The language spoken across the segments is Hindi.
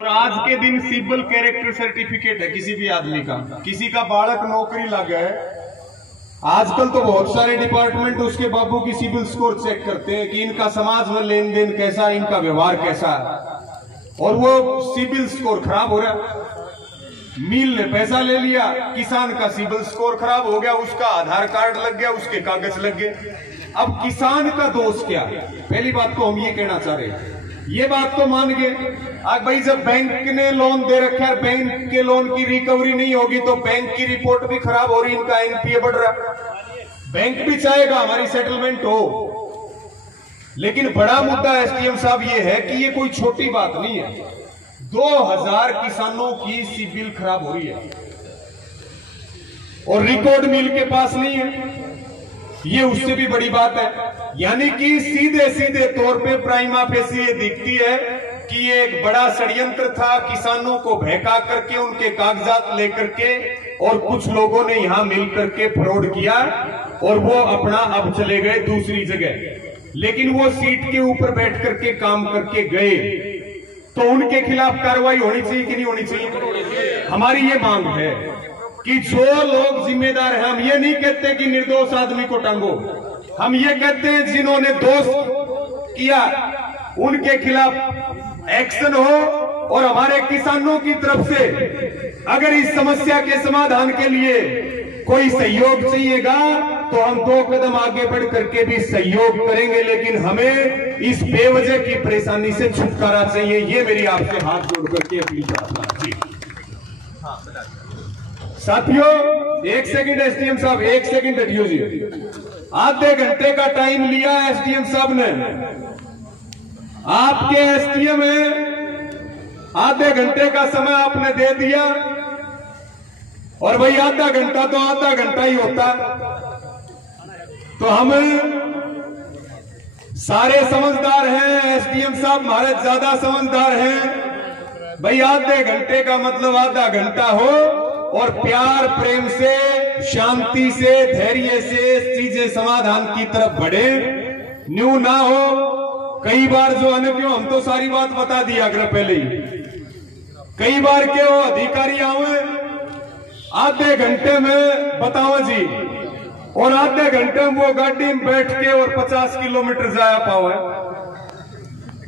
और आज के दिन सिविल कैरेक्टर सर्टिफिकेट है किसी भी आदमी का, किसी का बालक नौकरी लग है। आजकल तो बहुत सारे डिपार्टमेंट उसके बाबू की सिविल स्कोर चेक करते हैं कि इनका समाज में लेन देन कैसा है, इनका व्यवहार कैसा है। और वो सिविल स्कोर खराब हो रहा है। मिल ने पैसा ले लिया, किसान का सिविल स्कोर खराब हो गया, उसका आधार कार्ड लग गया, उसके कागज लग गए। अब किसान का दोष क्या? पहली बात तो हम ये कहना चाह रहे हैं, ये बात तो मान गए आज भाई, जब बैंक ने लोन दे रखा है, बैंक के लोन की रिकवरी नहीं होगी तो बैंक की रिपोर्ट भी खराब हो रही, इनका एनपीए बढ़ रहा। बैंक भी चाहेगा हमारी सेटलमेंट हो, लेकिन बड़ा मुद्दा एसडीएम साहब ये है कि ये कोई छोटी बात नहीं है। 2000 किसानों की सिविल खराब हो रही है और रिकॉर्ड मिल के पास नहीं है। ये उससे भी बड़ी बात है। यानी कि सीधे सीधे तौर पे प्राइमा फेसी ये दिखती है कि ये एक बड़ा षड्यंत्र था, किसानों को बहका करके उनके कागजात लेकर के, और कुछ लोगों ने यहां मिल करके फ्रॉड किया और वो अपना अब चले गए दूसरी जगह। लेकिन वो सीट के ऊपर बैठ करके काम करके गए, तो उनके खिलाफ कार्रवाई होनी चाहिए कि नहीं होनी चाहिए? हमारी ये मांग है कि जो लोग जिम्मेदार हैं, हम ये नहीं कहते कि निर्दोष आदमी को टांगो, हम ये कहते हैं जिन्होंने दोष किया उनके खिलाफ एक्शन हो। और हमारे किसानों की तरफ से अगर इस समस्या के समाधान के लिए कोई सहयोग चाहिएगा तो हम 2 कदम आगे बढ़ करके भी सहयोग करेंगे, लेकिन हमें इस बेवजह की परेशानी से छुटकारा चाहिए। ये मेरी आपसे हाथ जोड़ करके अपील करता हूं। जी साथियों, 1 सेकंड एसडीएम साहब, 1 सेकंड हटियो जी। आधे घंटे का टाइम लिया एसडीएम साहब ने, आपके एसडीएम है, आधे घंटे का समय आपने दे दिया। और भाई आधा घंटा तो आधा घंटा ही होता, तो हम सारे समझदार हैं, एसडीएम साहब हमारे ज्यादा समझदार हैं। भाई आधे घंटे का मतलब आधा घंटा हो और प्यार प्रेम से, शांति से, धैर्य से चीजें समाधान की तरफ बढ़े, न्यू ना हो। कई बार जो है क्यों, हम तो सारी बात बता दिया कर पहले ही। कई बार के वो अधिकारी आवे आधे घंटे में बताओ जी, और आधे घंटे में वो गाड़ी में बैठ के और 50 किलोमीटर जाया पावे।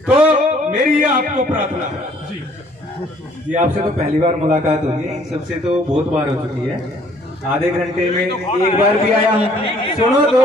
तो मेरी ये आपको प्रार्थना है जी, आपसे तो पहली बार मुलाकात होगी, सबसे तो बहुत बार हो चुकी है। आधे घंटे में एक बार भी आया हूँ। सुनो तो